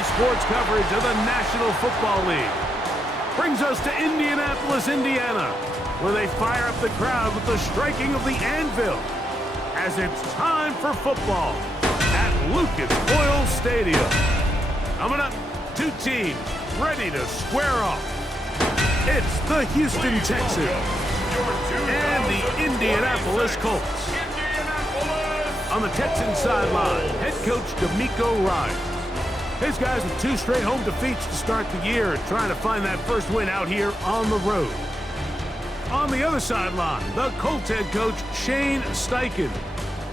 Saturday sports coverage of the National Football League brings us to Indianapolis, Indiana, where they fire up the crowd with the striking of the anvil as it's time for football at Lucas Oil Stadium. Coming up, two teams ready to square off. It's the Houston Texans and the Indianapolis Colts. On the Texans sideline, head coach D'Amico Ryan. His guys with 2 straight home defeats to start the year and trying to find that first win out here on the road. On the other sideline, the Colts head coach Shane Steichen.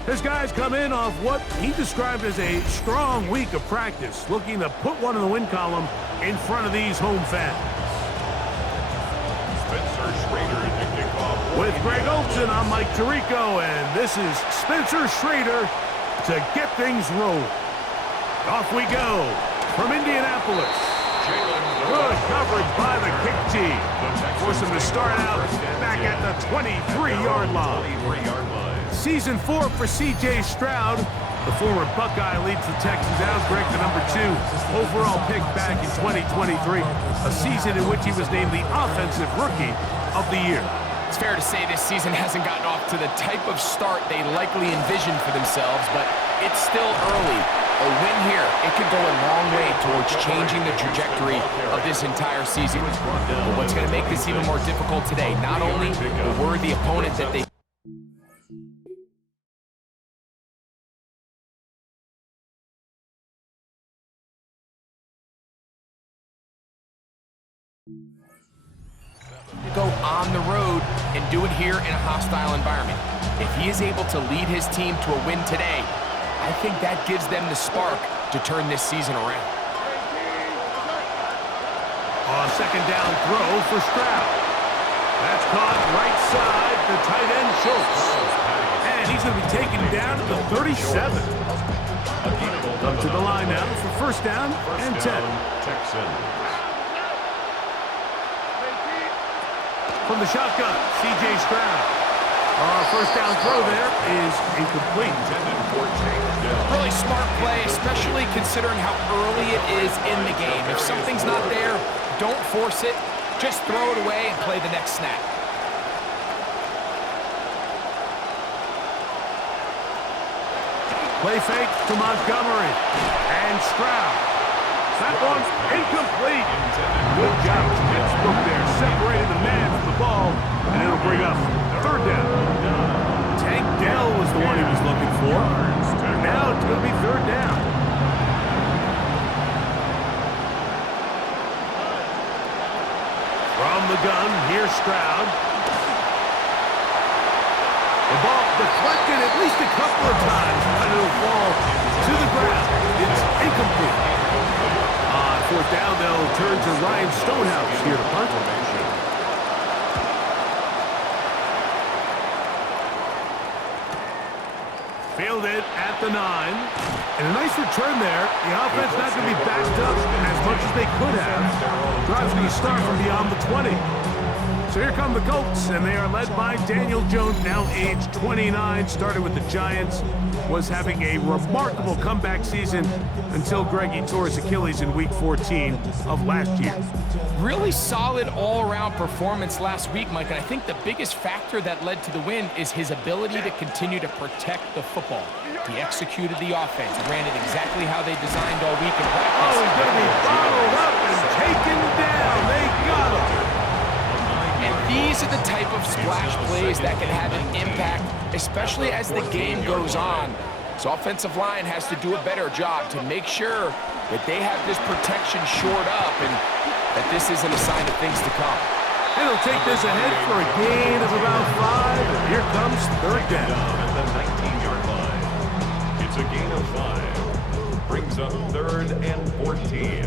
His guys come in off what he described as a strong week of practice, looking to put one in the win column in front of these home fans. With Greg Olson, I'm Mike Tirico, and this is Spencer Schrader to get things rolling. Off we go from Indianapolis. Good coverage by the kick team. Force him to start out back at the 23-yard line. Season 4 for C.J. Stroud. The former Buckeye leads the Texans out. Greg, the number 2 overall pick back in 2023. A season in which he was named the Offensive Rookie of the Year. It's fair to say this season hasn't gotten off to the type of start they likely envisioned for themselves, but it's still early. A win here, it could go a long way towards changing the trajectory of this entire season. But what's going to make this even more difficult today, not only the worthy opponent that they go on the road and do it here in a hostile environment. If he is able to lead his team to a win today, I think that gives them the spark to turn this season around. Second down throw for Stroud. That's caught right side, the tight end Schultz. And he's going to be taken down at the 37. Up to the line now for first down and 10. From the shotgun, C.J. Stroud. First down throw there is incomplete. Really smart play, especially considering how early it is in the game. If something's not there, don't force it. Just throw it away and play the next snap. Play fake to Montgomery. And Stroud. That one's incomplete. Good job to Pittsburgh there, separating the man from the ball, and it'll bring up third down. Tank Dell was the one he was looking for. Now it's going to be third down. From the gun, here's Stroud. The ball deflected at least a couple of times, and it'll fall to the ground. It's incomplete. Fourth down, they'll turn to Ryan Stonehouse here to punt. Fielded at the 9. And a nice return there. The offense not going to be backed up as much as they could have. Drive's going to start from beyond the 20. So here come the Colts, and they are led by Daniel Jones, now age 29. Started with the Giants, was having a remarkable comeback season until Greggy tore his Achilles in Week 14 of last year. Really solid all-around performance last week, Mike, and I think the biggest factor that led to the win is his ability to continue to protect the football. He executed the offense, ran it exactly how they designed all week in practice. Oh, he's going to be bottled up and taken down. They got him. And these are the type of splash plays that can have an impact, especially as the game goes on. So offensive line has to do a better job to make sure that they have this protection shored up and that this isn't a sign of things to come. It'll take this ahead for a gain of about 5, and here comes third down. At the 19-yard line. It's a gain of 5. Brings up 3rd and 14.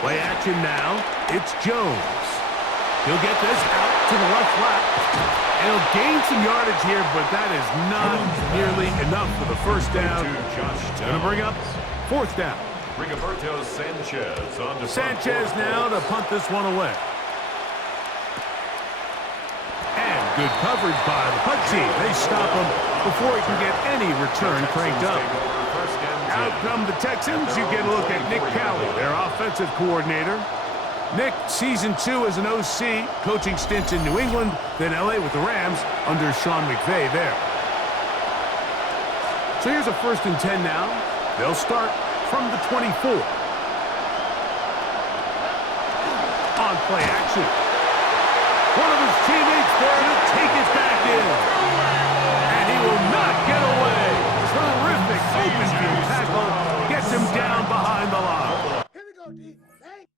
Play action now. It's Jones. He'll get this out to the left flat. And he'll gain some yardage here, but that is not nearly enough for the first down. It's going to bring up fourth down. Rigoberto Sanchez on to Sanchez now to punt this one away. And good coverage by the punt team. They stop him before he can get any return cranked up. Out come the Texans. You get a look at Nick Cowley, their offensive coordinator. Nick, season 2 as an OC, coaching stints in New England, then LA with the Rams under Sean McVay there. So here's a 1st and 10 now. They'll start from the 24. On play action. One of his teammates there to take it back in. And he will not get away. Terrific open field tackle. Gets him down behind the line. Here we go, D. Thanks.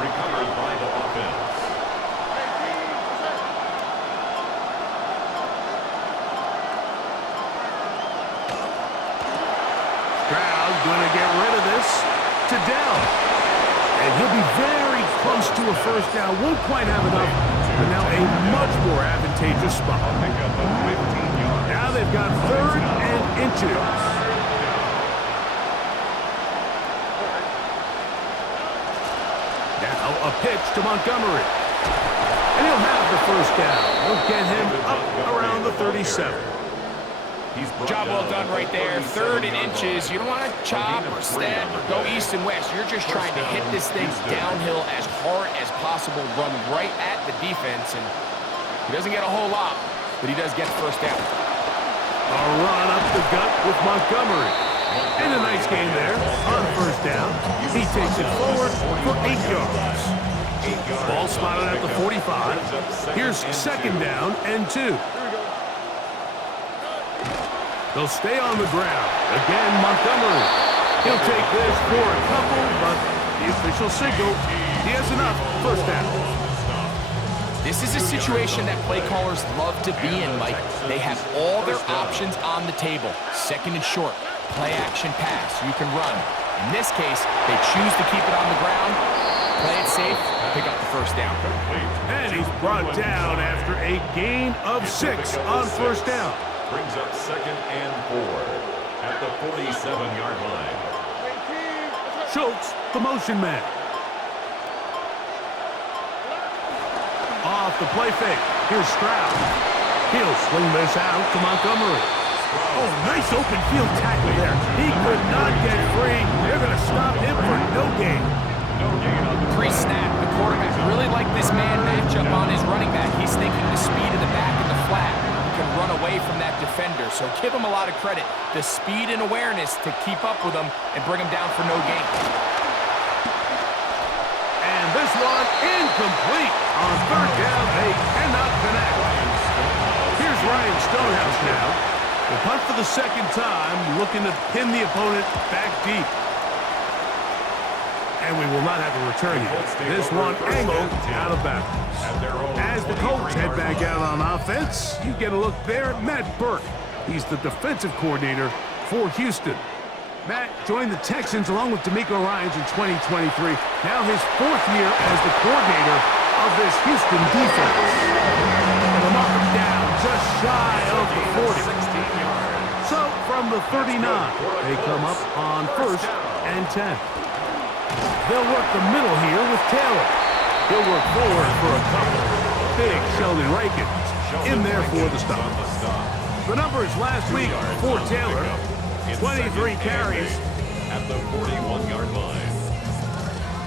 Recovered by the offense. Stroud going to get rid of this to Dell. And he'll be very close to a 1st down. Won't quite have enough, but now a much more advantageous spot. Pick up of 15 yards. Now they've got 3rd and inches. Now a pitch to Montgomery. And he'll have the 1st down. We'll get him up around the 37. Job well done right there. 3rd and inches. You don't want to chop or stab or go east and west. You're just trying to hit this thing downhill as hard as possible, run right at the defense. And he doesn't get a whole lot, but he does get the 1st down. A run up the gut with Montgomery. And a nice game there on 1st down. He takes it forward for 8 yards. Ball spotted at the 45. Here's 2nd down and 2. They'll stay on the ground. Again, Montgomery. He'll take this for a couple, but the official signal, he has enough. 1st down. This is a situation that play callers love to be in, Mike. They have all their options on the table. 2nd and short, play action pass, you can run. In this case, they choose to keep it on the ground, play it safe, pick up the 1st down. And he's brought down after a gain of 6 on 1st down. Brings up 2nd and 4 at the 47-yard line. Schultz, the motion man. Off the play fake. Here's Stroud. He'll swing this out to Montgomery. Oh, nice open field tackle there. He could not get free. They're going to stop him for no gain. Pre-snap, the quarterback really liked this man matchup on his running back. He's thinking the speed of the back of the flat can run away from that defender. So give him a lot of credit. The speed and awareness to keep up with him and bring him down for no gain. And this one incomplete. On 3rd down, they cannot connect. Here's Ryan Stonehouse now. They punt for the 2nd time, looking to pin the opponent back deep. And we will not have a return yet. This one angled out of bounds. As the Colts head back out on offense, you get a look there at Matt Burke. He's the defensive coordinator for Houston. Matt joined the Texans along with D'Amico Ryans in 2023. Now his 4th year as the coordinator of this Houston defense. And the mark down just shy of the 40. So from the 39, they come up on 1st and 10. They'll work the middle here with Taylor. He'll work forward for a couple. Big Sheldon Rankins in there for the stop. The numbers last week for Taylor, 23 carries at the 41-yard line.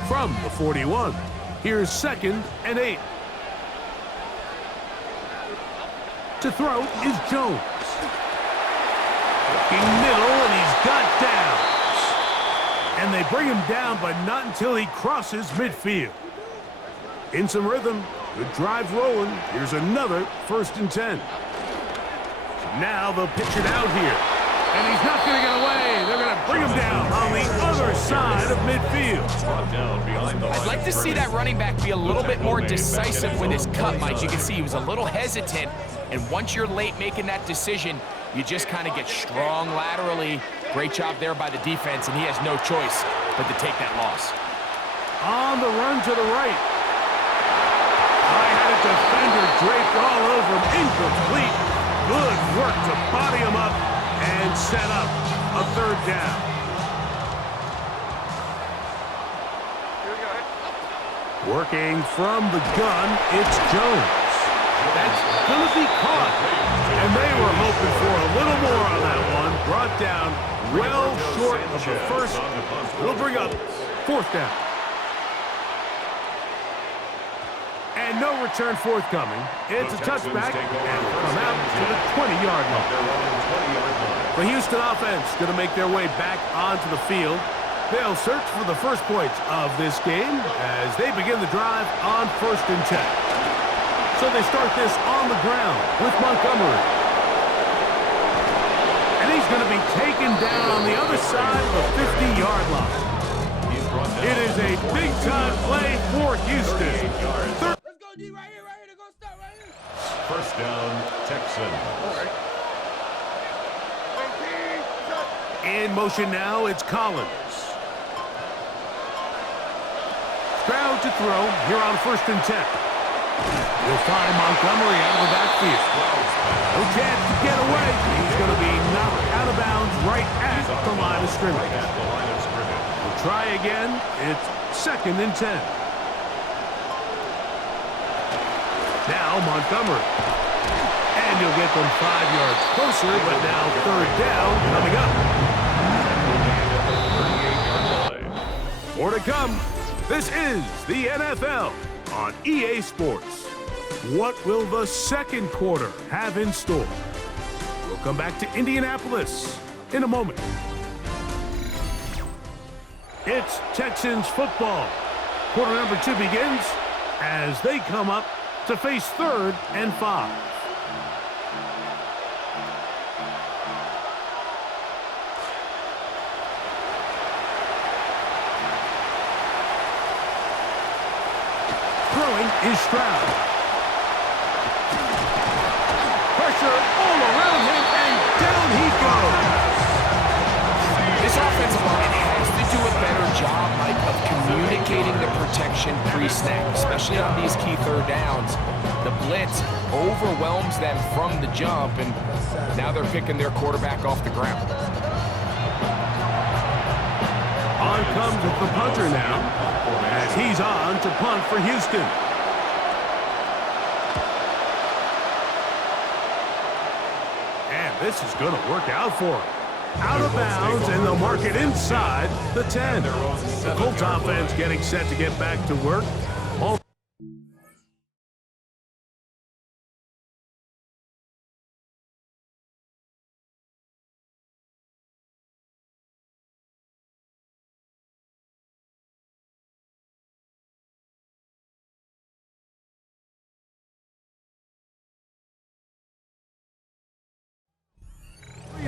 From the 41, here's 2nd and 8. To throw is Jones. Looking middle, and he's got down. And they bring him down, but not until he crosses midfield. In some rhythm, Good drive rolling. Here's another 1st and 10. So now they'll pitch it out here. And he's not going to get away. They're going to bring him down on the other side of midfield. I'd like to see that running back be a little bit more decisive with his cut, Mike. You can see he was a little hesitant. And once you're late making that decision, you just kind of get strong laterally. Great job there by the defense, and he has no choice but to take that loss. On the run to the right. I had a defender draped all over him. Incomplete. Good work to body him up and set up a 3rd down. Working from the gun, it's Jones. That's going to be caught. And they were hoping for a little more on that one. Brought down well short of the first. It'll bring up 4th down. And no return forthcoming. It's a touchback, and will come out to the 20-yard line. The Houston offense going to make their way back onto the field. They'll search for the first points of this game as they begin the drive on 1st and 10. So they start this on the ground with Montgomery. And he's going to be taken down on the other side of the 50-yard line. It is a big-time play for Houston. D right here, they're gonna start right here. 1st down, Texans. In motion now, it's Collins. Crowd to throw here on 1st and 10. You'll find Montgomery out of the backfield. No chance to get away. He's going to be knocked out of bounds right at the line of scrimmage. We'll try again. It's 2nd and 10. Now Montgomery. And you'll get them 5 yards closer, but now 3rd down coming up. More to come. This is the NFL on EA Sports. What will the 2nd quarter have in store? We'll come back to Indianapolis in a moment. It's Texans football. Quarter number 2 begins as they come up to face 3rd and 5. Throwing is Stroud. Pressure all around him, and down he goes. This offensive line has to do a better job, Mike, of communicating the protection pre-snap, especially on these key 3rd downs. The blitz overwhelms them from the jump, and now they're picking their quarterback off the ground. On comes the punter now, as he's on to punt for Houston. And this is going to work out for him. Out of bounds, and they'll mark it inside the 10. The Colts offense getting set to get back to work.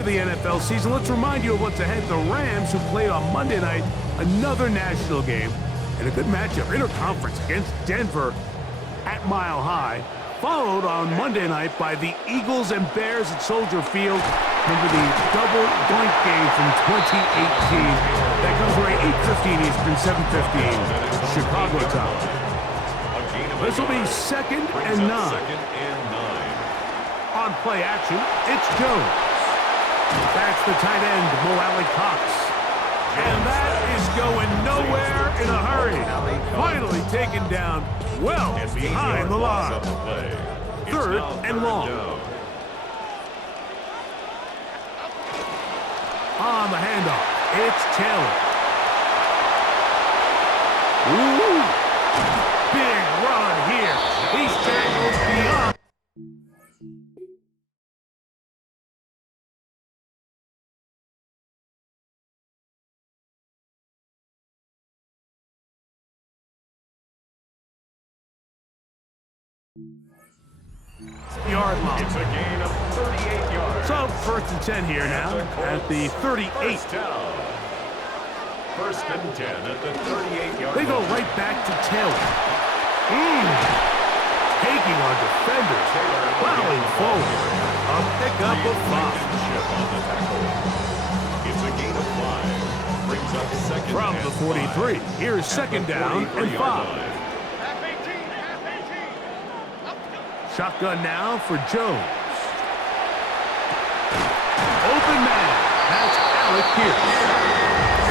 The NFL season. Let's remind you of what's ahead. The Rams, who played on Monday night, another national game, and a good matchup, interconference against Denver at Mile High, followed on Monday night by the Eagles and Bears at Soldier Field. Remember the double doink game from 2018. That comes right 8:15 Eastern, 7:15 Chicago time. This will be 2nd and 9. On play action, it's Jones. That's the tight end, Mo Alley-Cox. And that is going nowhere in a hurry. Finally taken down well behind the line. 3rd and long. On the handoff, it's Taylor. Ooh, big run here. He's tackled beyond. Yard line. It's a gain of 38 yards. So, 1st and 10 here now at the 38. First down. 1st and 10 at the 38-yard They go line. right back to Taylor. Taking on defenders, plowing forward. A pickup of 5. On the tackle. It's a gain of 5. Brings up second From and the 43, 5. here's 2nd down and 5. Shotgun now for Jones. Open man. That's Alec Pierce.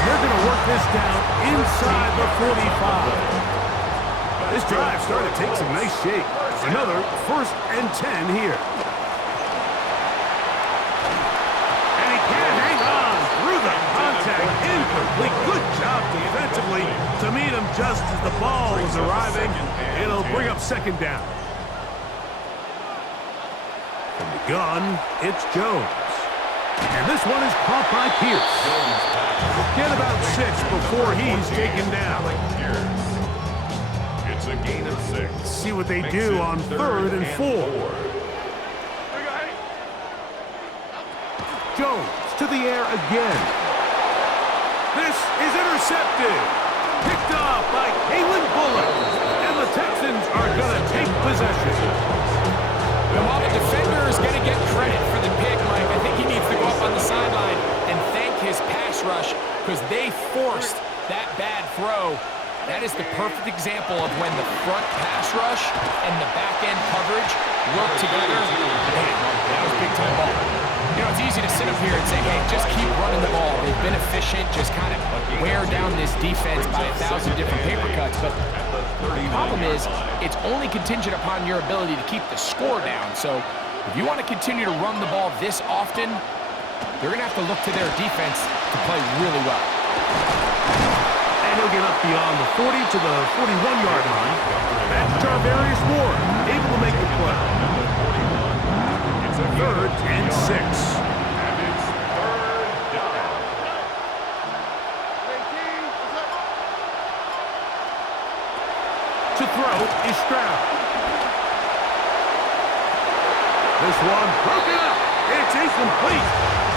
They're going to work this down inside the 45. This drive started to take some nice shape. Another 1st and 10 here. And he can't hang on through the contact. Incomplete. Good job defensively to meet him just as the ball was arriving. It'll bring up 2nd down. From the gun, it's Jones. And this one is caught by Pierce. Get about 6 before he's taken down. It's a gain of 6. See what they do on 3rd and 4. Jones to the air again. This is intercepted. Picked off by Kalen Bullock. And the Texans are going to take possession. And while the defender is going to get credit for the pick, Mike, I think he needs to go up on the sideline and thank his pass rush because they forced that bad throw. That is the perfect example of when the front pass rush and the back-end coverage work together. Man, that was big-time ball. You know, it's easy to sit up here and say, hey, just keep running the ball. They've been efficient, just kind of wear down this defense by 1,000 different paper cuts. But the problem is, it's only contingent upon your ability to keep the score down. So if you want to continue to run the ball this often, they're going to have to look to their defense to play really well. And he'll get up beyond the 40 to the 41-yard line. That's Jarvarius Ward, able to make the play. 3rd and 6. And it's 3rd down. To throw is Stroud. This one broken up. It's incomplete.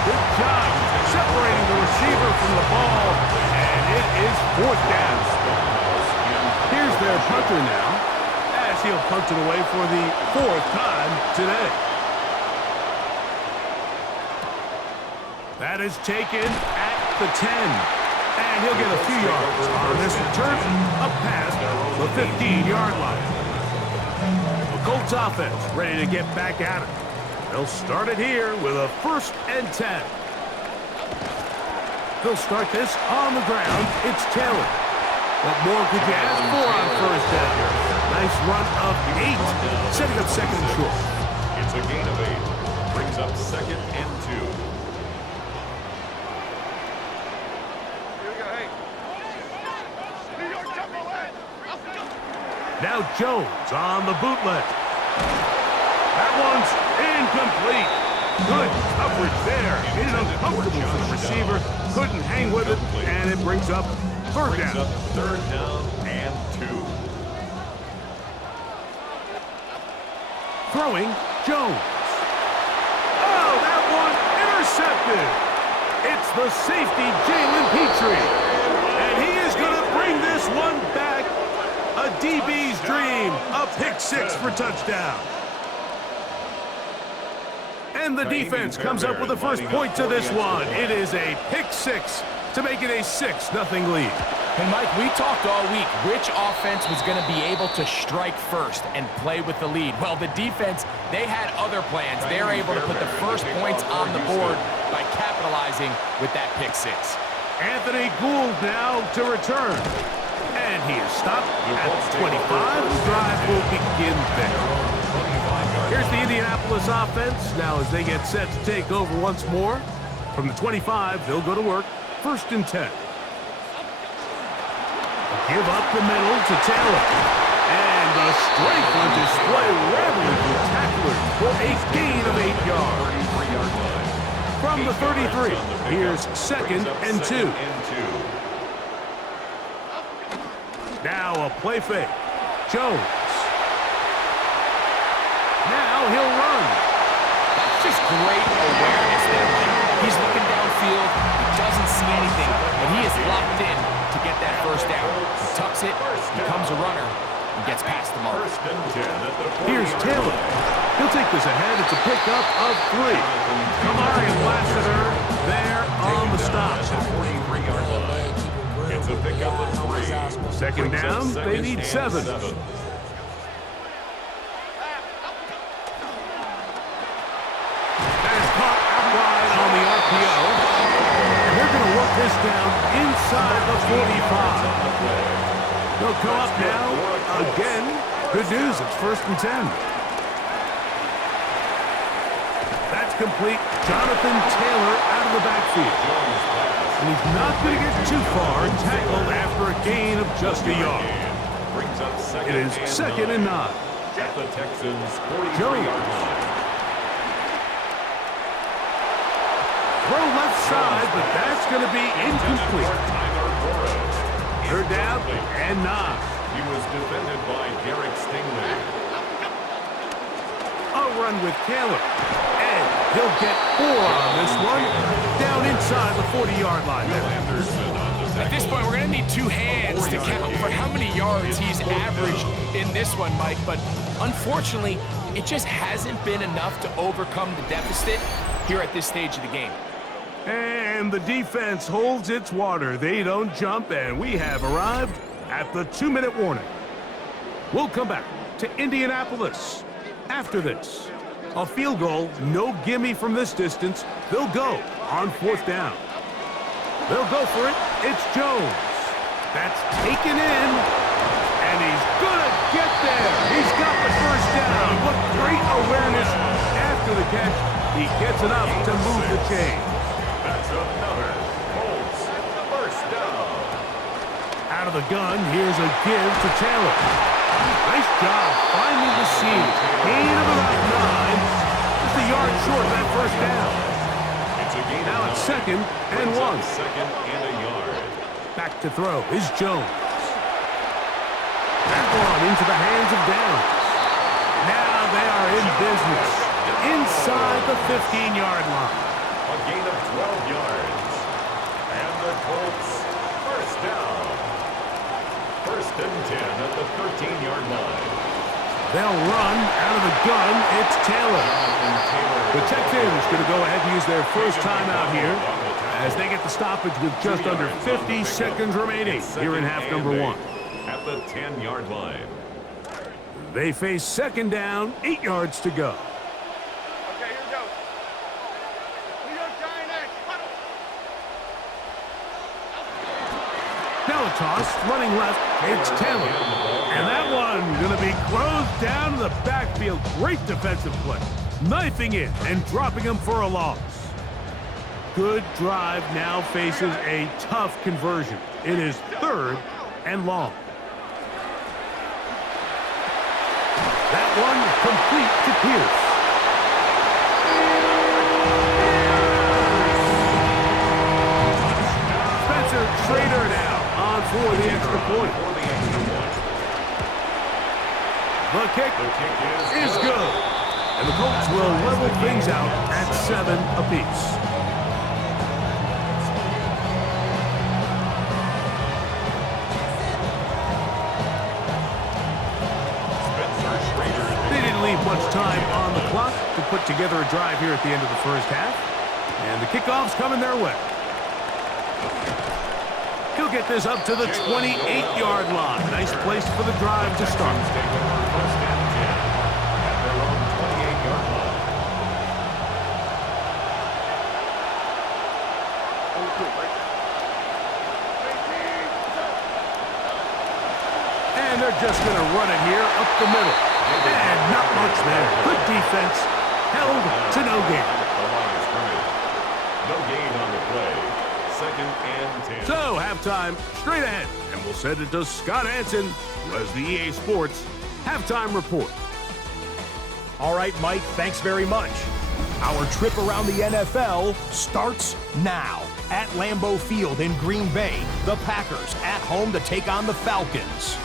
Good job separating the receiver from the ball. And it is 4th down. Here's their punter now, as he'll punt it away for the 4th time today. That is taken at the 10. And he'll get a few yards on this return up past the 15-yard line. The Colts offense ready to get back at it. They'll start it here with a 1st and 10. They'll start this on the ground. It's Taylor. What more could you ask for on 1st down? Nice run of 8, setting up 2nd and short. It's a gain of 8. Brings up 2nd and 2. Now Jones on the bootleg. That one's incomplete. Good coverage there. Made it uncomfortable for the receiver. Couldn't hang with it, and it brings up 3rd down. 3rd down and 2. Throwing, Jones. Oh, that one intercepted. It's the safety, Jalen Petrie. And he is going to bring this one back. A DB's dream. A pick 6 for touchdown. And the defense comes up with the first point to this one. It is a pick 6 to make it a 6-0 lead. And Mike, we talked all week which offense was going to be able to strike first and play with the lead. Well, the defense, they had other plans. They're able to put the first points on the board by capitalizing with that pick 6. Anthony Gould now to return. And he is stopped at 25. The drive will begin there. Here's the Indianapolis offense. Now as they get set to take over once more. From the 25, they'll go to work. 1st and 10. Give up the middle to Taylor. And the strength on display rattling through tacklers for a gain of 8 yards. From the 33, here's 2nd and 2. Now a play fake. Jones. he'll run. That's just great awareness there, Mike. He's looking downfield. He doesn't see anything, but he is locked in to get that first down. He tucks it, becomes a runner, and gets past the mark. Here's Taylor. He'll take this ahead. It's a pickup of 3. Kamari Lassiter there on the stop. It's a pickup of 3. Second down, they need 7. That is caught out wide on the RPO. And they're going to work this down inside the 45. They'll come up now again. Good news, it's 1st and 10. That's complete. Jonathan Taylor out of the backfield. And he's not going to get too far, tackled after a gain of just a yard. It is 2nd and 9. At the Texans' 43-yard Jones. line. Throw left side, but that's going to be incomplete. 3rd down and 9. He was defended by Derek Stingley. A run with Taylor. And he'll get 4 on this one. Down inside the 40-yard line. At this point, we're going to need 2 hands to count for how many yards he's averaged in this one, Mike. But unfortunately, it just hasn't been enough to overcome the deficit here at this stage of the game. And the defense holds its water. They don't jump, and we have arrived at the 2-minute warning. We'll come back to Indianapolis after this. A field goal, no gimme from this distance. They'll go on 4th down. They'll go for it. It's Jones. That's taken in, and he's gonna get there. He's got the first down. What great awareness after the catch. He gets enough to move the chain. That's another Colts first down. Out of the gun, here's a give to Taylor. Nice job finding the seam. Gain of about 9. Just a yard short of that first down. Now it's 2nd and 1. 2nd and a yard. Back to throw is Jones. That one into the hands of Downs. Now they are in business. Inside the 15-yard line. A gain of 12 yards. And the Colts first down. 1st and 10 at the 13-yard line. They'll run out of the gun. It's Taylor. The Texans going to go ahead and use their first timeout here as they get the stoppage with just under 50 seconds remaining here in half number 1. At the 10-yard line. They face 2nd down, 8 yards to go. Okay, here we go. New York Giants. Now a toss, running left, it's Taylor. And that one going to be closed down to the backfield. Great defensive play. Knifing in and dropping him for a loss. Good drive now faces a tough conversion. It is 3rd and long. That one complete to Pierce. Spencer Schrader now on for the extra point. The kick is good. And the Colts will level things out at 7 apiece. They didn't leave much time on the clock to put together a drive here at the end of the first half. And the kickoff's coming their way. He'll get this up to the 28-yard line. Nice place for the drive to start. And they're just going to run it here up the middle. And not much there. Good defense. Held to no gain. No gain on the play. 2nd and 10. So, halftime, straight ahead. And we'll send it to Scott Hansen, who has the EA Sports halftime report. All right, Mike, thanks very much. Our trip around the NFL starts now. At Lambeau Field in Green Bay, the Packers at home to take on the Falcons.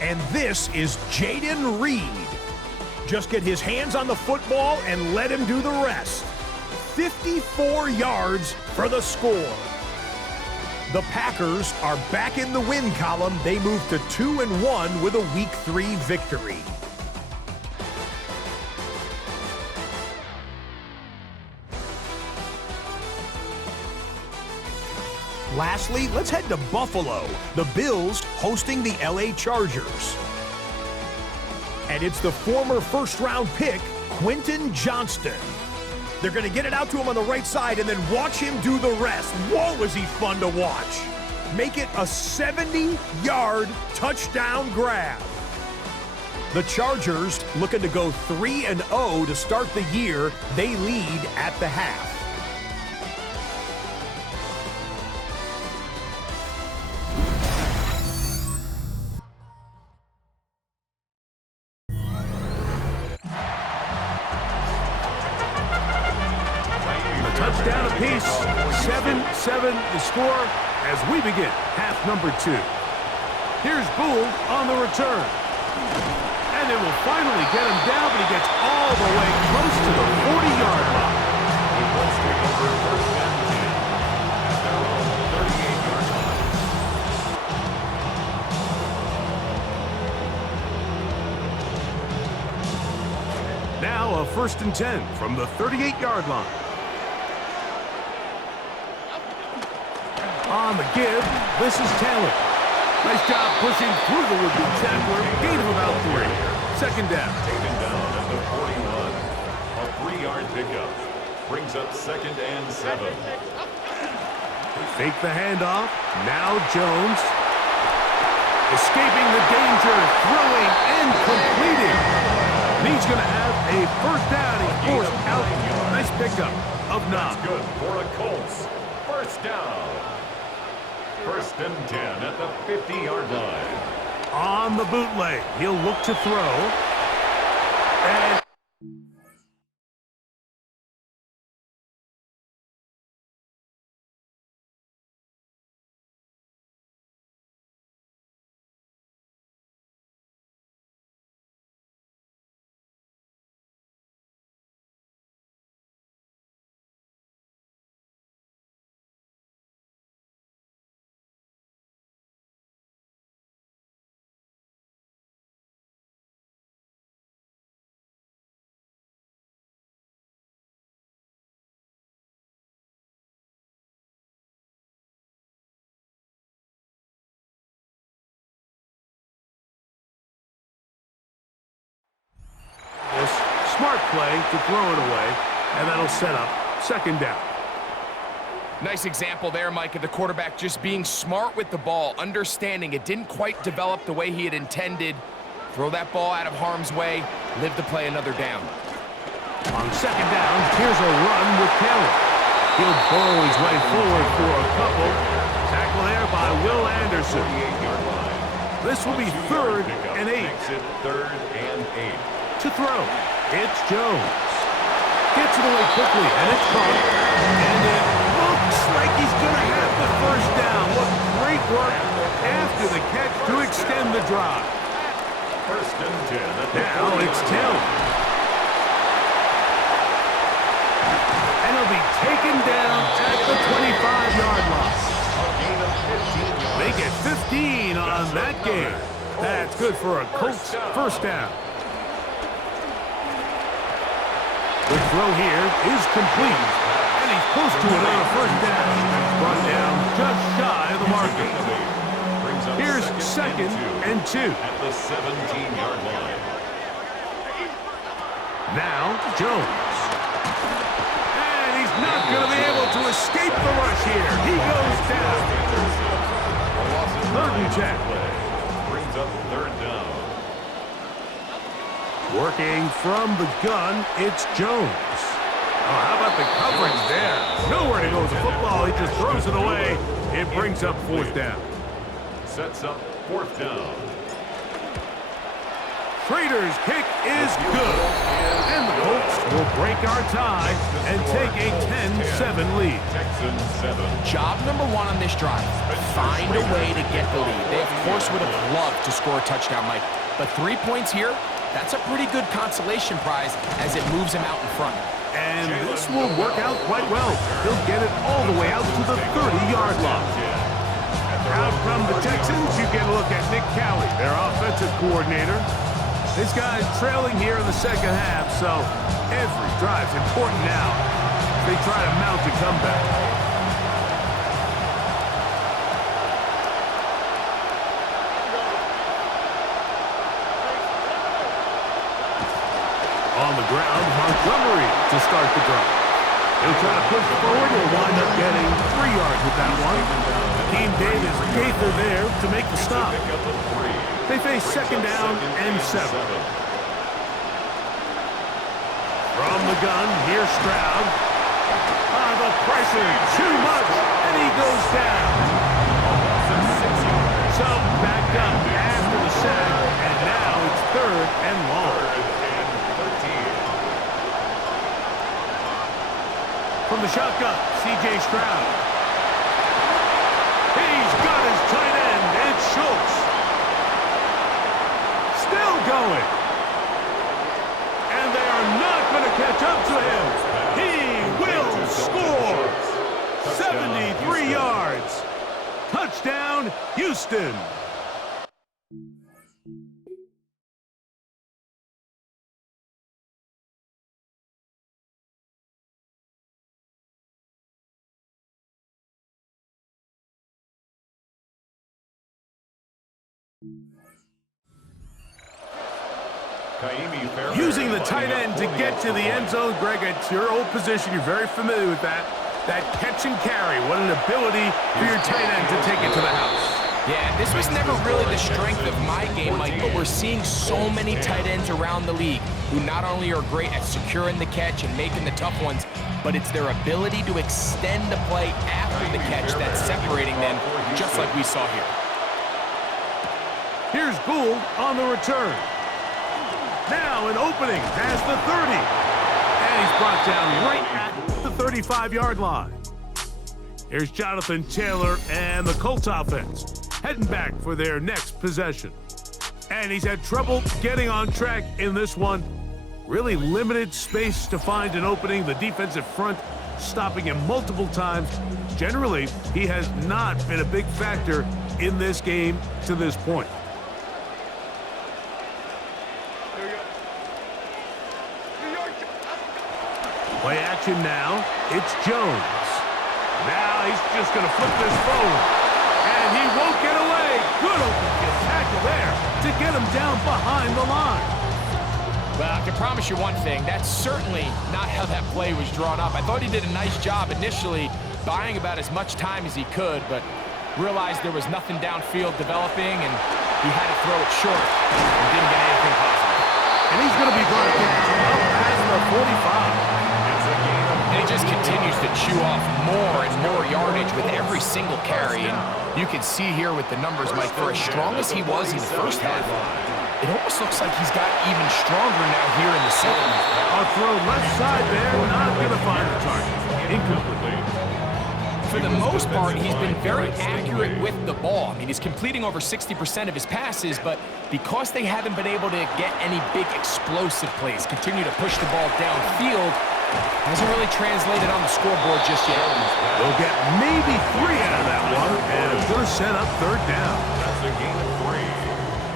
And this is Jaden Reed. Just get his hands on the football and let him do the rest. 54 yards for the score. The Packers are back in the win column. They move to 2-1 with a Week 3 victory. Lastly, let's head to Buffalo. The Bills hosting the LA Chargers. And it's the former first-round pick, Quentin Johnston. They're going to get it out to him on the right side and then watch him do the rest. Whoa, is he fun to watch. Make it a 70-yard touchdown grab. The Chargers looking to go 3-0 to start the year. They lead at the half. Touchdown apiece, 7-7 the score as we begin half number 2. Here's Gould on the return. And it will finally get him down, but he gets all the way close to the 40-yard line. He wants to take over first and 10 at their own 38-yard line. Now a first and 10 from the 38-yard line. On the give, this is Taylor. Nice job pushing through the would-be tackler. Gain of about 3. Second down. Taken down at the 41. A 3-yard pickup. Brings up second and 7. They fake the handoff. Now Jones. Escaping the danger, throwing and completing. And he's going to have a first down. He's forced out. Nice pickup of 9. That's good for a Colts. First down. First and 10 at the 50-yard line. On the bootleg, he'll look to throw. And smart play to throw it away, and that'll set up second down. Nice example there, Mike, of the quarterback just being smart with the ball, understanding it didn't quite develop the way he had intended. Throw that ball out of harm's way, live to play another down. On second down, here's a run with Taylor. He'll burrow his way forward for a couple. Tackle there by Will Anderson. 48-yard line. This will be third and 8. Makes it third and 8. To throw, it's Jones. Gets it away quickly, and it's caught. And it looks like he's going to have the first down. What great work after the catch to extend the drive. First and 10 at the Now it's Taylor. And he'll be taken down at the 25-yard line. A gain of 15 yards. They get 15 on that game. That's good for a Colts first down. The throw here is complete, and he's close to another first down. He's brought down just shy of the marker. Here's second and 2. At the 17-yard line. Now Jones. And he's not going to be able to escape the rush here. He goes down. Third and 10. Brings up third down. Working from the gun, it's Jones. Oh, how about the coverage there? Nowhere to go with the football. He just throws it away. It brings up fourth down. Sets up fourth down. Schrader's kick is good. And the Colts will break our tie and take a 10-7 lead. Texans 7. Job number 1 on this drive, find a way to get the lead. They, of course, would have loved to score a touchdown, Mike. But 3 points here, That's a pretty good consolation prize as it moves him out in front. And this will work out quite well. He'll get it all the way out to the 30-yard line. Out from the Texans, you get a look at Nick Cowley, their offensive coordinator. This guy's trailing here in the second half, so every drive's important now as they try to mount a comeback. On the ground, Montgomery to start the drive. He'll try to push forward. He'll wind up getting 3 yards with that one. Team Davis Gaither there to make the stop. They face second down and 7. From the gun, here's Stroud. The pressure, too much, and he goes down. So backed up after the sack, and now it's 3rd and long. From the shotgun, C.J. Stroud. He's got his tight end. It's Schultz. Still going. And they are not going to catch up to him. He will score. 73 yards. Touchdown, Houston. Using the tight end to get to the end zone, Greg, it's your old position. You're very familiar with that. That catch and carry. What an ability for your tight end to take it to the house. Yeah, this was never really the strength of my game, Mike, but we're seeing so many tight ends around the league who not only are great at securing the catch and making the tough ones, but it's their ability to extend the play after the catch that's separating them, just like we saw here. Here's Gould on the return. Now an opening past the 30. And he's brought down right at the 35-yard line. Here's Jonathan Taylor and the Colts offense heading back for their next possession. And he's had trouble getting on track in this one. Really limited space to find an opening. The defensive front stopping him multiple times. Generally, he has not been a big factor in this game to this point. Play action now. It's Jones. Now he's just going to flip this forward. And he won't get away. Good open field tackle there to get him down behind the line. Well, I can promise you one thing. That's certainly not how that play was drawn up. I thought he did a nice job initially buying about as much time as he could, but realized there was nothing downfield developing, and he had to throw it short and didn't get anything positive. And he's going to be brought down up past the 45. And he just continues to chew off more and more yardage with every single carry. And you can see here with the numbers, Mike, for as strong as he was in the first half, it almost looks like he's got even stronger now here in the second. A throw left side there, not going to find the target. Incomplete. For the most part, he's been very accurate with the ball. I mean, he's completing over 60% of his passes, but because they haven't been able to get any big explosive plays, continue to push the ball downfield, hasn't really translated on the scoreboard just yet. They'll get maybe 3 out of that one, and it's going to set up 3rd down. That's a gain of 3.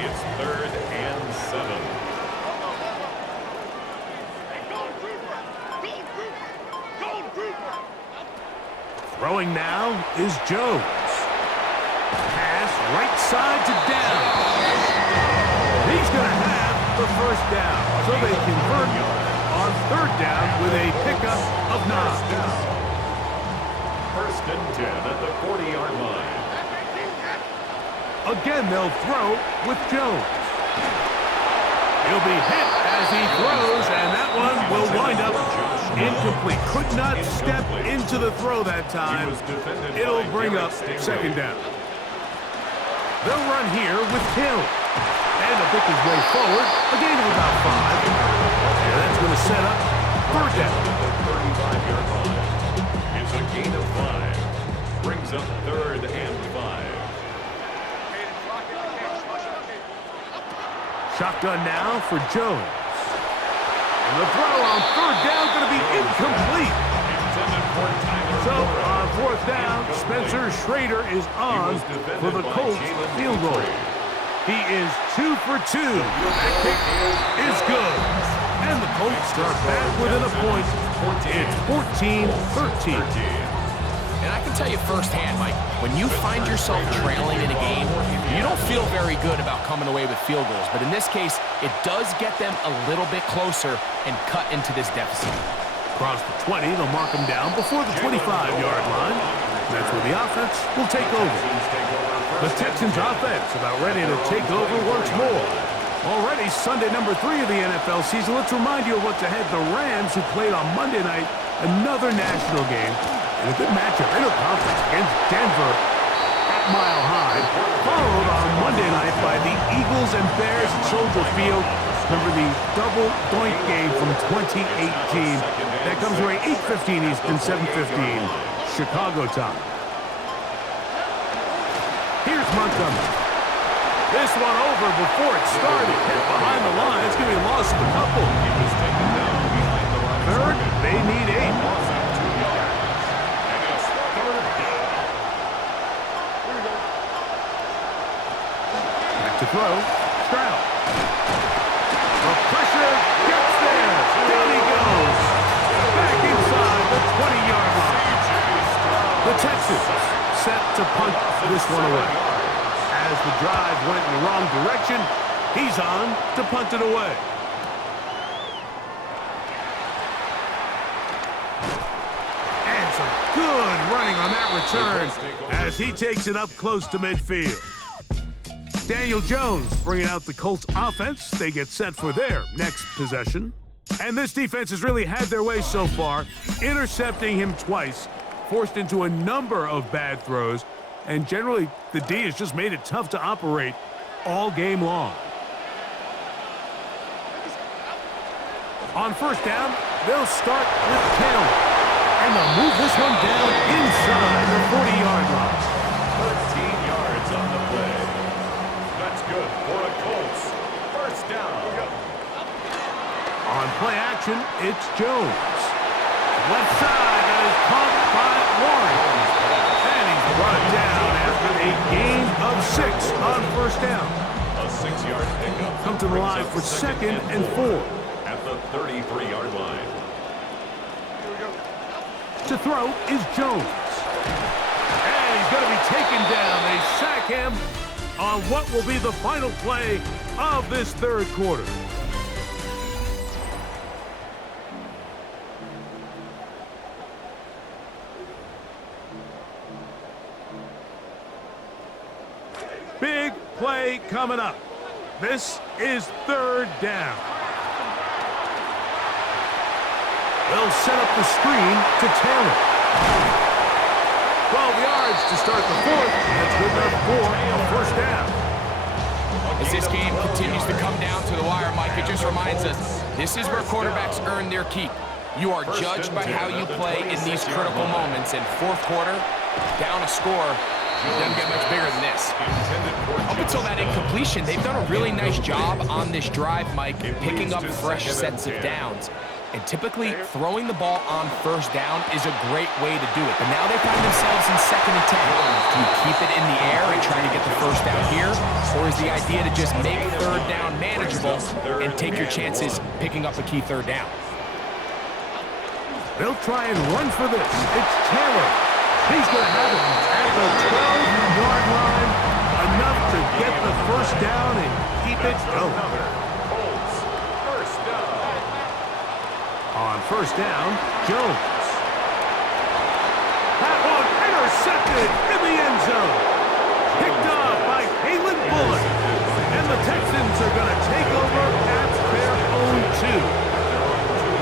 It's 3rd and 7. Throwing now is Jones. Pass right side to down. He's going to have the 1st down, so they convert on 3rd down with a pickup of 9. 1st and 10 at the 40-yard line. Again, they'll throw with Jones. He'll be hit as he throws, and that one will wind up incomplete. Could not step into the throw that time. It'll bring up 2nd down. They'll run here with Hill. And to pick his way forward, a gain of about 5. And that's going to set up 3rd down. The 35-yard line is a gain of 5. Brings up 3rd and 5. Shotgun now for Jones. And the throw on third down going to be incomplete. So on fourth down, Spencer Schrader is on for the Colts field goal. He is 2 for 2. That kick is good. And the Colts start back within a point. It's 14-13. And I can tell you firsthand, Mike, when you find yourself trailing in a game, you don't feel very good about coming away with field goals. But in this case, it does get them a little bit closer and cut into this deficit. Across the 20, they'll mark him down before the 25-yard line. That's where the offense will take over. The Texans offense about ready to take over once more. Already Sunday number 3 of the NFL season. Let's remind you of what's ahead. The Rams, who played on Monday night, another national game, and a good matchup, interconference against Denver at Mile High, followed on Monday night by the Eagles and Bears at Soldier Field. Remember the double doink game from 2018. That comes away 8:15 Eastern, 7:15 Chicago time. Here's Montgomery. This one over before it started. Hit behind the line. It's going to be lost a couple. Third, they need 8. Back to throw. Stroud. The pressure gets there. Down he goes. Back inside the 20-yard line. The Texans set to punt this one away. As the drive went in the wrong direction, he's on to punt it away. And some good running on that return as he takes it up close to midfield. Daniel Jones bringing out the Colts offense. They get set for their next possession. And this defense has really had their way so far, intercepting him twice, forced into a number of bad throws, and generally the D has just made it tough to operate all game long. On first down, they'll start with Taylor, and they'll move this one down inside the 40-yard line. 13 yards on the play. That's good for a Colts first down. On play action, it's Jones. Left side, that is caught by Warren. And he's brought down after a gain of 6 on first down. A 6-yard pickup. Come to the line for second and 4. At the 33-yard line. To throw is Jones. And he's going to be taken down. They sack him on what will be the final play of this third quarter. Big play coming up. This is third down. They'll set up the screen to Taylor. 12 yards to start the fourth. That's good enough for a first down. As this game continues to come down to the wire, Mike, it just reminds us, this is where quarterbacks earn their keep. You are judged by how you play in these critical moments. And fourth quarter, down a score, it doesn't get much bigger than this. Up until that incompletion, they've done a really nice job on this drive, Mike, picking up fresh sets of downs. And typically, throwing the ball on first down is a great way to do it. But now they find themselves in second and 10. Do you keep it in the air and try to get the first down here? Or is the idea to just make third down manageable and take your chances picking up a key third down? They'll try and run for this. It's Taylor. He's going to have it at the 12-yard line. Enough to get the first down and keep it going. On first down, Jones. That one intercepted in the end zone. Picked off by Kalen Bullock. And the Texans are going to take over at their own 2.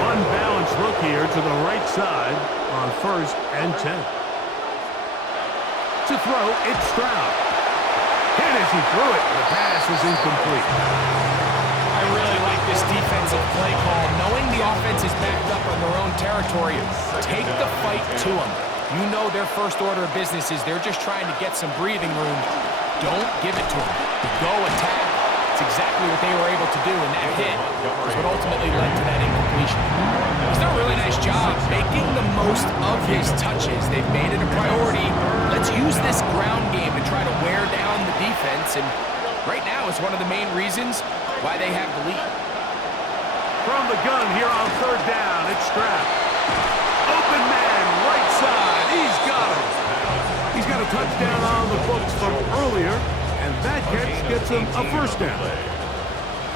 Unbalanced look here to the right side on first and 10. To throw, it's Stroud. And as he threw it, the pass was incomplete. I really like this defensive play call. Knowing the offense is backed up on their own territory, take the fight to them. You know their first order of business is they're just trying to get some breathing room. Don't give it to them. Go attack, That's exactly what they were able to do, and that hit is what ultimately led to that incompletion. He's done a really nice job making the most of his touches. They've made it a priority. Let's use this ground game to try to wear down the defense, and right now it's one of the main reasons why they have the lead. From the gun here on third down, it's Stroud. Open man, right side, he's got him. He's got a touchdown on the books from earlier, and that catch gets him a first down.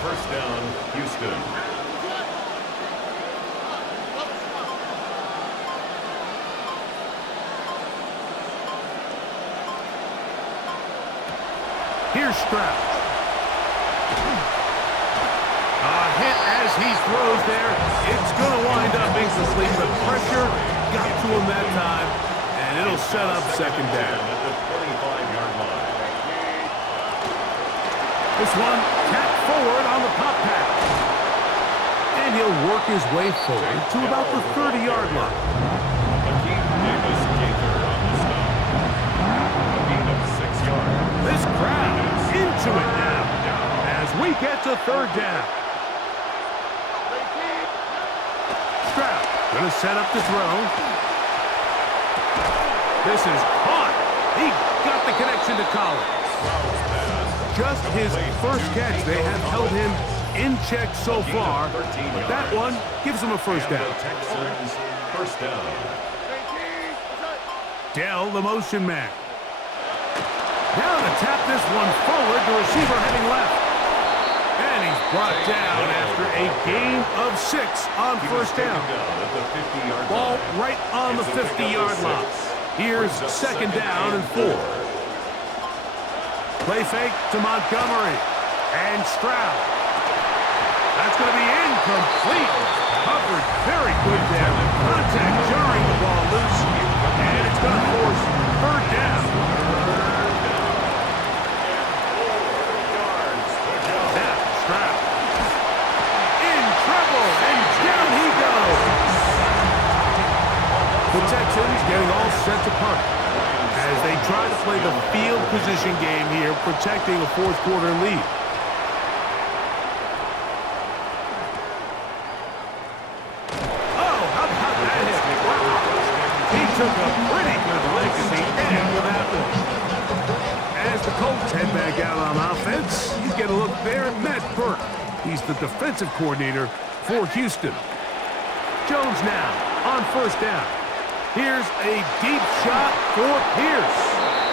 First down, Houston. Here's Stroud. A hit as he throws there. It's going to wind up incomplete. The pressure got to him that time, and it'll set up second down. At the 25-yard line. This one tapped forward on the pop pass. And he'll work his way forward to about the 30-yard line. This crowd into it now as we get to third down. Stroud going to set up the throw. This is caught. He got the connection to Collins. Just his first catch. They have held him in check so far, but that one gives him a first down. First down. Dell, the motion man. Now to tap this one forward, the receiver heading left. And he's brought down after a gain of 6 on first down. Ball right on the 50-yard line. Here's second down and 4. Play fake to Montgomery. And Stroud. That's going to be incomplete. Covered very good there. Contact jarring the ball loose. And it's going to force third down. Now, Stroud. In trouble. And down he goes. The Texans getting all set to punt as they try to play the field position game here, protecting a fourth quarter lead. Oh, how about that hit? Wow. He took a pretty good lick at the end of that one. As the Colts head back out on offense, you get a look there at Matt Burke. He's the defensive coordinator for Houston. Jones now on first down. Here's a deep shot for Pierce.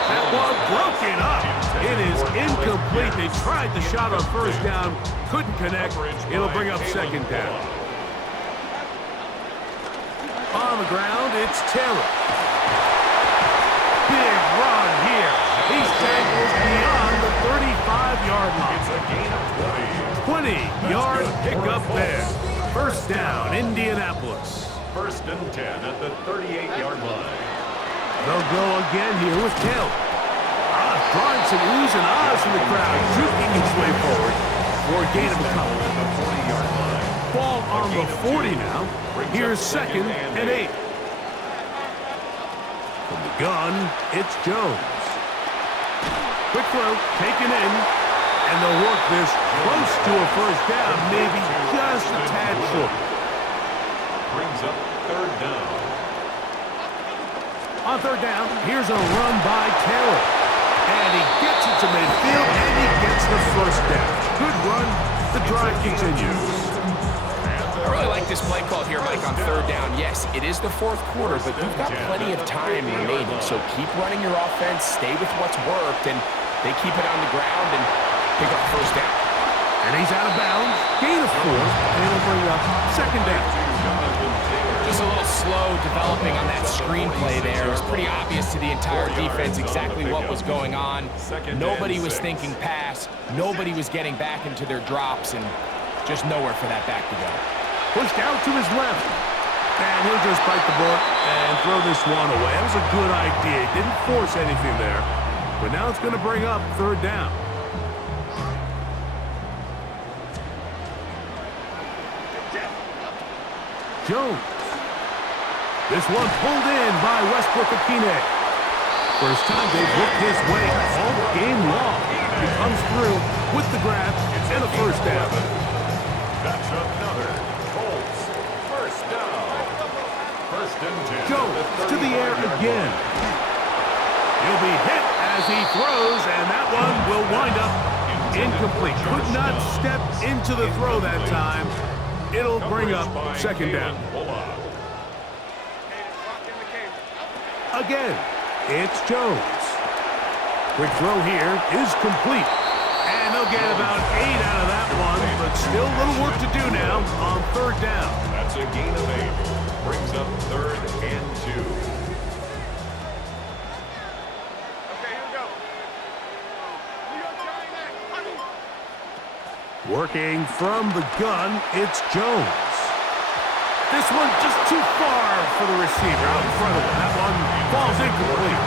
That one broken up. It is incomplete. They tried the shot on first down, couldn't connect. It'll bring up second down. On the ground, it's Taylor. Big run here. He's tackled beyond the 35-yard line. 20-yard pickup there. First down, Indianapolis. First and 10 at the 38-yard line. They'll go again here with Taylor. Drawing some oohs and ahs from the crowd, juking his way forward for a gain of a couple. Ball on the 40 now. Here's second and 8. From the gun, it's Jones. Quick throw, taken in, and they'll work this close to a first down, maybe just a tad short. Brings up third down. On third down, here's a run by Taylor. And he gets it to midfield, and he gets the first down. Good run. The drive continues. I really like this play call here, Mike, on third down. Yes, it is the fourth quarter, but you've got plenty of time remaining. So keep running your offense, stay with what's worked, and they keep it on the ground and pick up first down. And he's out of bounds. Gain of 4, and it'll bring up second down. Just a little slow developing on that screenplay there. It was pretty obvious to the entire defense exactly what was going on. Nobody was thinking pass. Nobody was getting back into their drops, and just nowhere for that back to go. Pushed out to his left. And he'll just bite the bullet and throw this one away. That was a good idea. He didn't force anything there. But now it's going to bring up third down. Jones. This one pulled in by Westbrook-Akine. First time they've looked his way all game long. He comes through with the grab. and a first down. That's another Colts first down. First and 10. Jones to the air again. He'll be hit as he throws, and that one will wind up incomplete. Could not step into the throw that time. It'll bring up second down. Again, it's Jones. Quick throw here is complete. And they'll get about 8 out of that one, but still a little work to do now on third down. That's a gain of 8. Brings up third and 2. Working from the gun, it's Jones. This one just too far for the receiver out in front of him. That one falls incomplete.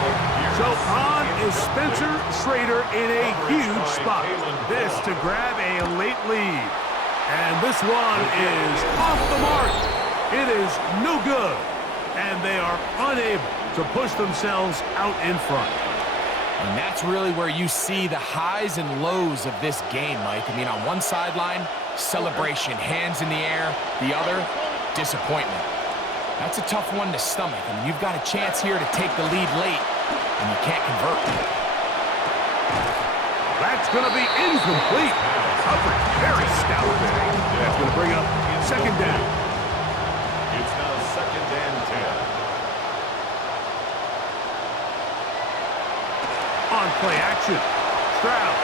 So on is Spencer Schrader in a huge spot. This to grab a late lead. And this one is off the mark. It is no good. And they are unable to push themselves out in front. And that's really where you see the highs and lows of this game, Mike. I mean, on one sideline, celebration, hands in the air. The other, disappointment. That's a tough one to stomach. I mean, you've got a chance here to take the lead late, and you can't convert. That's going to be incomplete. Coverage very stout there. That's going to bring up second down. It's now second and 10. On play action. Stroud.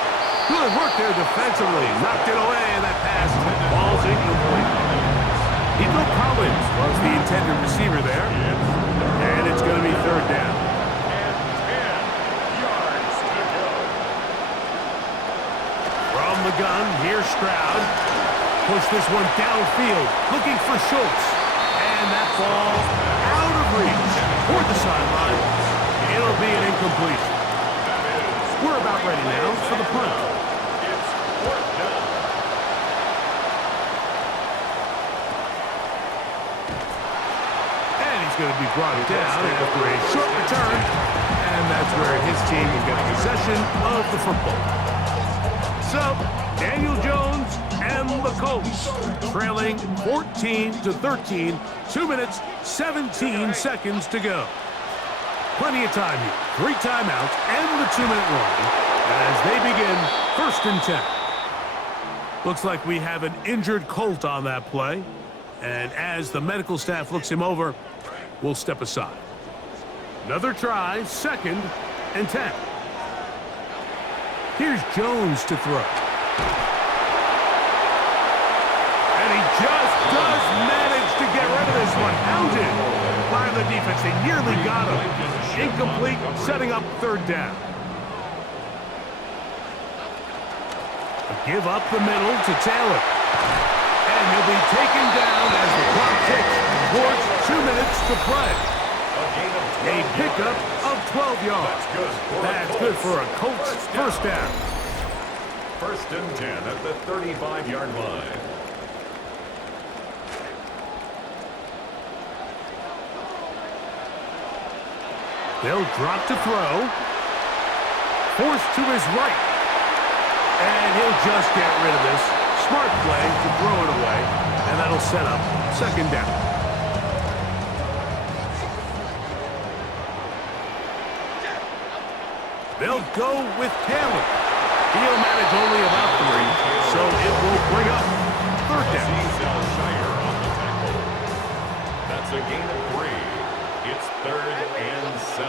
Good work there defensively. Knocked it away, and that pass falls incomplete. Nico Collins was the intended receiver there. And it's going to be third down. And 10 yards to go. From the gun, here's Stroud. Push this one downfield, looking for Schultz. And that ball out of reach toward the sideline. It'll be an incompletion. We're about ready now for the punt. It's fourth down. And he's going to be brought down after a short return. And that's where his team will get possession of the football. So, Daniel Jones and the Colts trailing 14-13, 2 minutes, 17 seconds to go. Plenty of time here. 3 timeouts and the 2-minute warning as they begin first and 10. Looks like we have an injured Colt on that play. And as the medical staff looks him over, we'll step aside. Another try, second and 10. Here's Jones to throw. And he just does manage to get rid of this one. Hounded by the defense. They nearly got him. Incomplete, setting up third down. A give up the middle to Taylor. And he'll be taken down as the clock ticks towards 2 minutes to play. A pickup of 12 yards. That's good for a Colts first down. First and 10 at the 35-yard line. They'll drop to throw. Forced to his right. And he'll just get rid of this. Smart play to throw it away. And that'll set up second down. They'll go with Taylor. He'll manage only about 3, so it will bring up third down. That's a gain of 3. It's third and 7.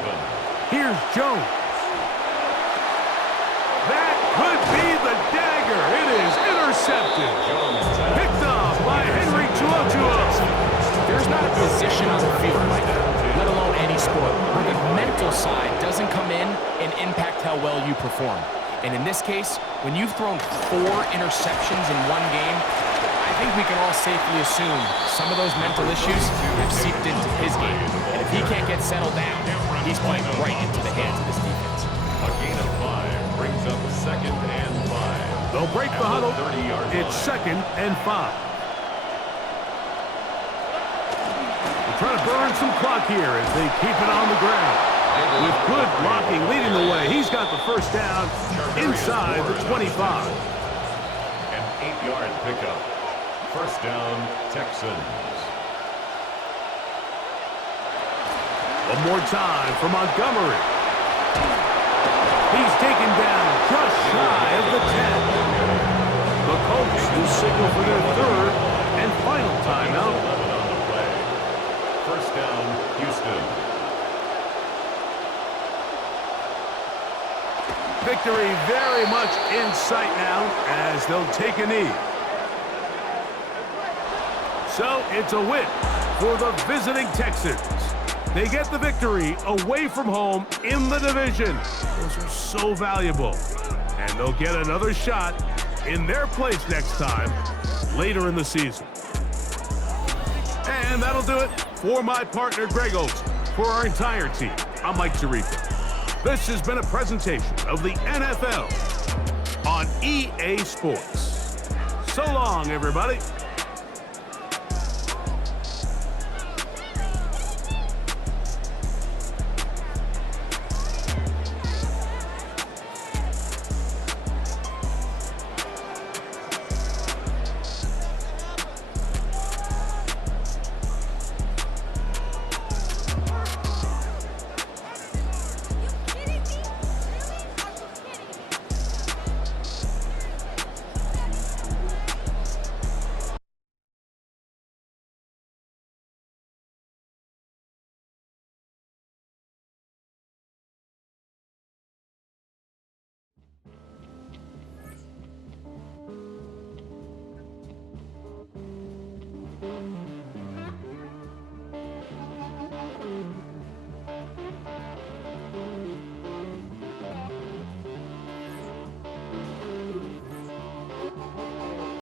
Here's Jones. That could be the dagger. It is intercepted. Picked off by Henry Tuotuo. There's not a position on the field, Mike, let alone any sport, where the mental side doesn't come in and impact how well you perform. And in this case, when you've thrown 4 interceptions in one game, I think we can all safely assume some of those mental issues have seeped into his game. And if he can't get settled down, he's playing right into the hands of this defense. A gain of 5 brings up second and 5. They'll break the huddle. It's second and 5. They're trying to burn some clock here as they keep it on the ground. With good blocking leading the way, he's got the first down inside the 25. And 8-yard pickup. First down, Texans. One more time for Montgomery. He's taken down just shy of the 10. The Colts will signal for their third and final timeout. 11 on the play. First down, Houston. Victory very much in sight now as they'll take a knee. So it's a win for the visiting Texans. They get the victory away from home in the division. Those are so valuable. And they'll get another shot in their place next time later in the season. And that'll do it for my partner, Greg Olson. For our entire team, I'm Mike Tirico. This has been a presentation of the NFL on EA Sports. So long, everybody.